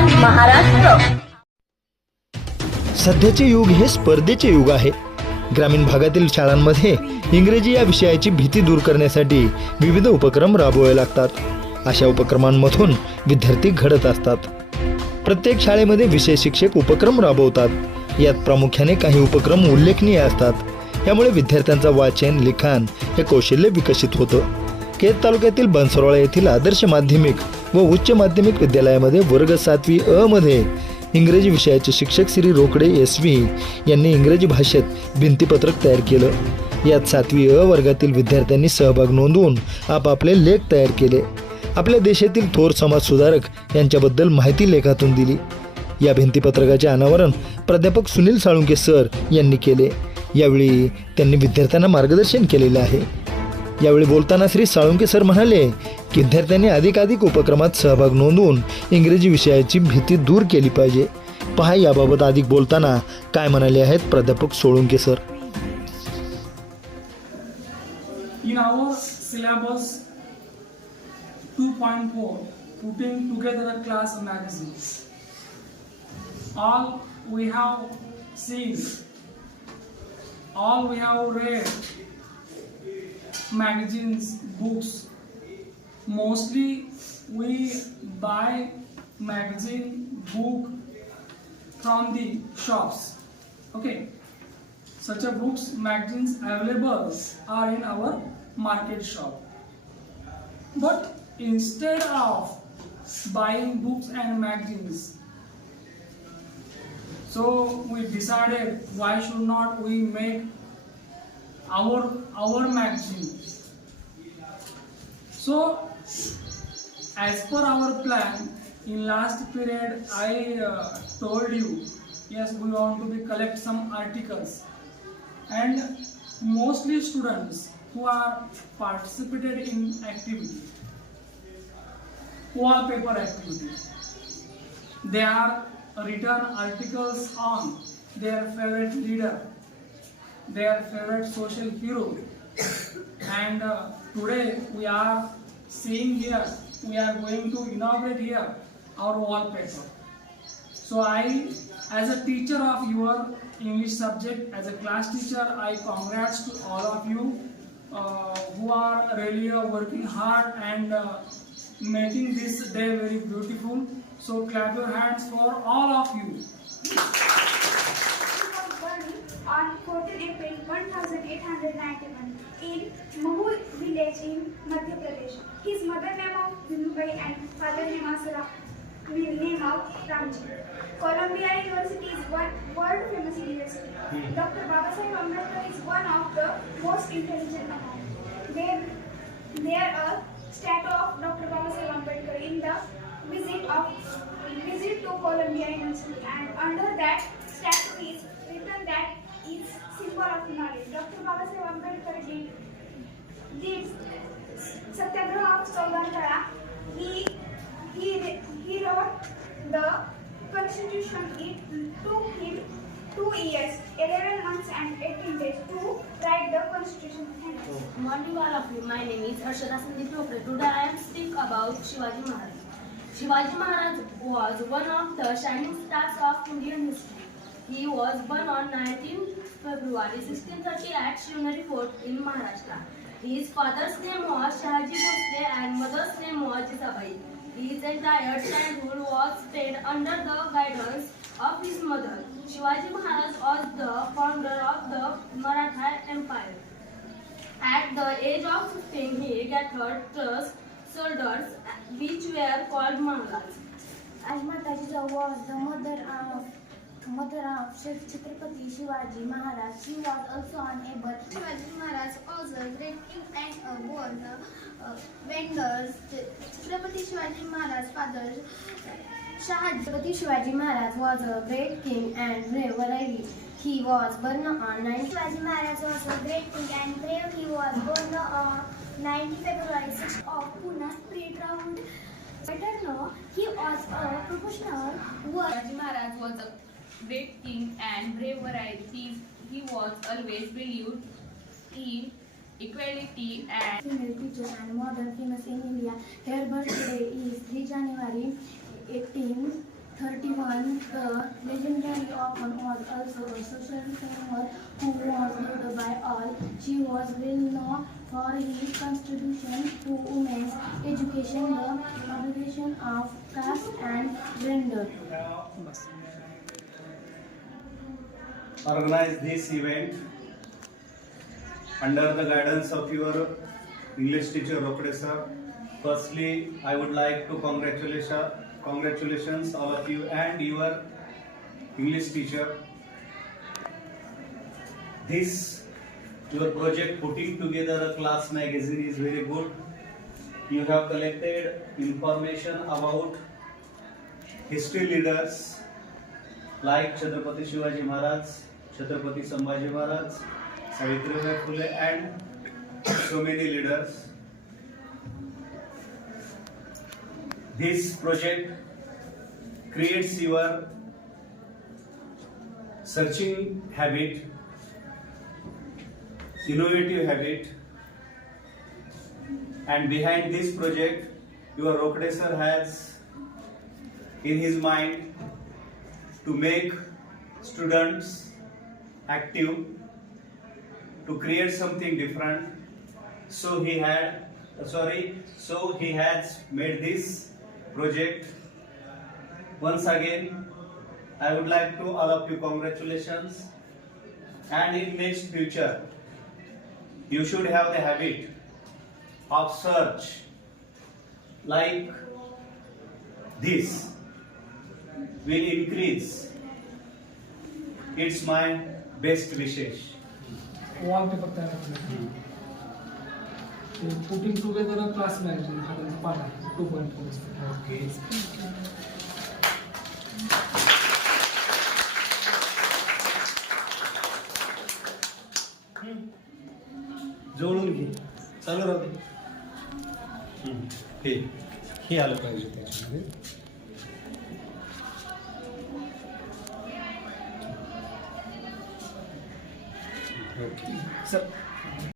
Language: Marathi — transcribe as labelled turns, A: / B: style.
A: महाराष्ट्र.
B: सध्याचे युग हे स्पर्धेचे युग आहे. ग्रामीण भागातील शाळांमध्ये इंग्रजी या विषयाची भीती दूर करण्यासाठी विविध उपक्रम राबवावे लागतात. अशा उपक्रमांमधून विद्यार्थी घडत असतात. प्रत्येक शाळेमध्ये विषय शिक्षक उपक्रम राबवतात. यात प्रामुख्याने काही उपक्रम उल्लेखनीय असतात. यामुळे विद्यार्थ्यांचा वाचन लिखाण हे कौशल्य विकसित होतं. केत तालुक्यातील बनसरोळा येथील आदर्श माध्यमिक व उच्च माध्यमिक विद्यालयामध्ये वर्ग सातवी अ मध्ये इंग्रजी विषयाचे शिक्षक श्री रोकडे एस व्ही यांनी इंग्रजी भाषेत भिंतीपत्रक तयार केलं. यात सातवी अ वर्गातील विद्यार्थ्यांनी सहभाग नोंदवून आपापले लेख तयार केले. आपल्या देशातील थोर समाजसुधारक यांच्याबद्दल माहिती लेखातून दिली. या भिंतीपत्रकाचे अनावरण प्राध्यापक सुनील साळुंके सर यांनी केले. यावेळी त्यांनी विद्यार्थ्यांना मार्गदर्शन केलेलं आहे. यावेळी बोलताना श्री साळुंके सर म्हणाले विद्यार्थ्यांनी अधिकाधिक उपक्रमात सहभाग नोंदवून इंग्रजी विषयाची भीती दूर केली पाहिजे पहा याबाबत अधिक बोलताना काय म्हणाले आहेत प्राध्यापक Solunke sir
C: in our syllabus 2.4 putting together a class magazine all we have seen all we have read magazines books mostly we buy magazine book from the shops. Okay. Such a books magazines available are in our market shop. But instead of buying books and magazines so we decided why should not we make our our magazine? So as per our plan in last period i uh, told you yes we want to be collect some articles. And mostly students who are participated in activity wallpaper activity they are written articles on their favorite leader their favorite social hero. And uh, today we are seeing here we are going to inaugurate here our wallpaper. So i as a teacher of your english subject as a class teacher i congrats to all of you uh, who are really uh, working hard and uh, making this day very beautiful. So clap your hands for all of you
D: on 14 April 1891 in Mahul village in Madhya Pradesh. His mother name of Vinubai and father name Ra- name of Ramji. Columbia University is one world famous university. Hmm. Dr. Babasaheb Ambedkar is one of the most intelligent among. There, there a statue of Dr. Babasaheb Ambedkar in the visit of visit to Columbia University and under that statue is written that is symbol of knowledge. Dr. Babasaheb Ambedkar did did Satyagraha of Saugantala. He he he wrote the constitution. It took him two years, 11 months and 18 days to write the constitution. Thank you.
E: Morning all of you. My name is Arshada Sandeep Chopra. Today I am speak about Shivaji Maharaj. Shivaji Maharaj was one of the shining He was born on 19 February 1630 at Shivnari Fort in Maharashtra. His father's name was Shahaji Bhosle and mother's name was Jisabai. His entire childhood was spent under the guidance of his mother. Shivaji Maharaj was the founder of the Maratha Empire. At the age of 15, he gathered trust soldiers which were called Mangas.
F: Ajmataji was the mother of mother of Chhatrapati Shivaji Maharaj. She was also unable.
D: Shivaji Maharaj was a great king and a born uh, vendors. Chhatrapati Shivaji Maharaj father Shahaji
F: Shivaji Maharaj was a great king and brave warrior. He was born on 9
D: Shivaji Maharaj was a great king and brave. He was born on 19 February 6 of Pune, street round know, he was a professional worker.
G: Shivaji Maharaj was a great king and brave warrior. He, he was always believed in equality and
F: female teacher and modern famous in India. Her birthday is 3 January 18 31, the legendary orphan was also a social reformer who was loved by all. She was well known for his contribution to women's education, the abolition of caste and gender.
A: Organize this event under the guidance of your English teacher Rokde sir. Firstly, I would like to congratulate congratulations all of you and your English teacher. This your project putting together a class magazine is very good. You have collected information about history leaders like Chhatrapati Shivaji Maharaj, Chhatrapati Sambhaji Maharaj, Savitribai Phule, and so many leaders. This project creates your searching habit, innovative habit, and behind this project, your Rokde sir has in his mind to make students active to create something different. So he had sorry so he has made this project once again. I would like to all of you congratulations. And in next future you should have the habit of search like this will increase. It's my best wishes.
C: Wallpaper तयार करण्यासाठी. पुटिंग टुगेदर क्लास मॅगझिन हा त्यांचा पाठ आहे टू पॉईंट फोर
A: जोडून घे. चालू राहू दे. हम्म. हे. हे आलं पाहिजे त्याच्यामध्ये.
C: So